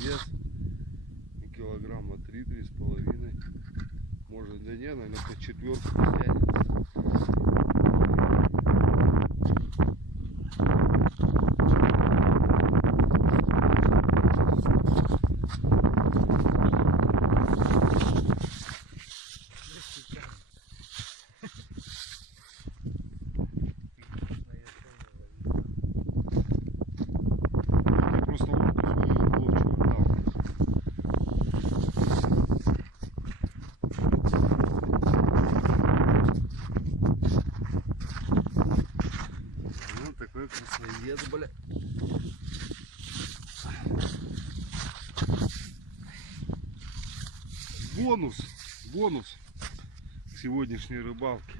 вес килограмма 3-3,5. Может, да не, наверное, по четверку потянется. Красавец, бля. Бонус к сегодняшней рыбалке.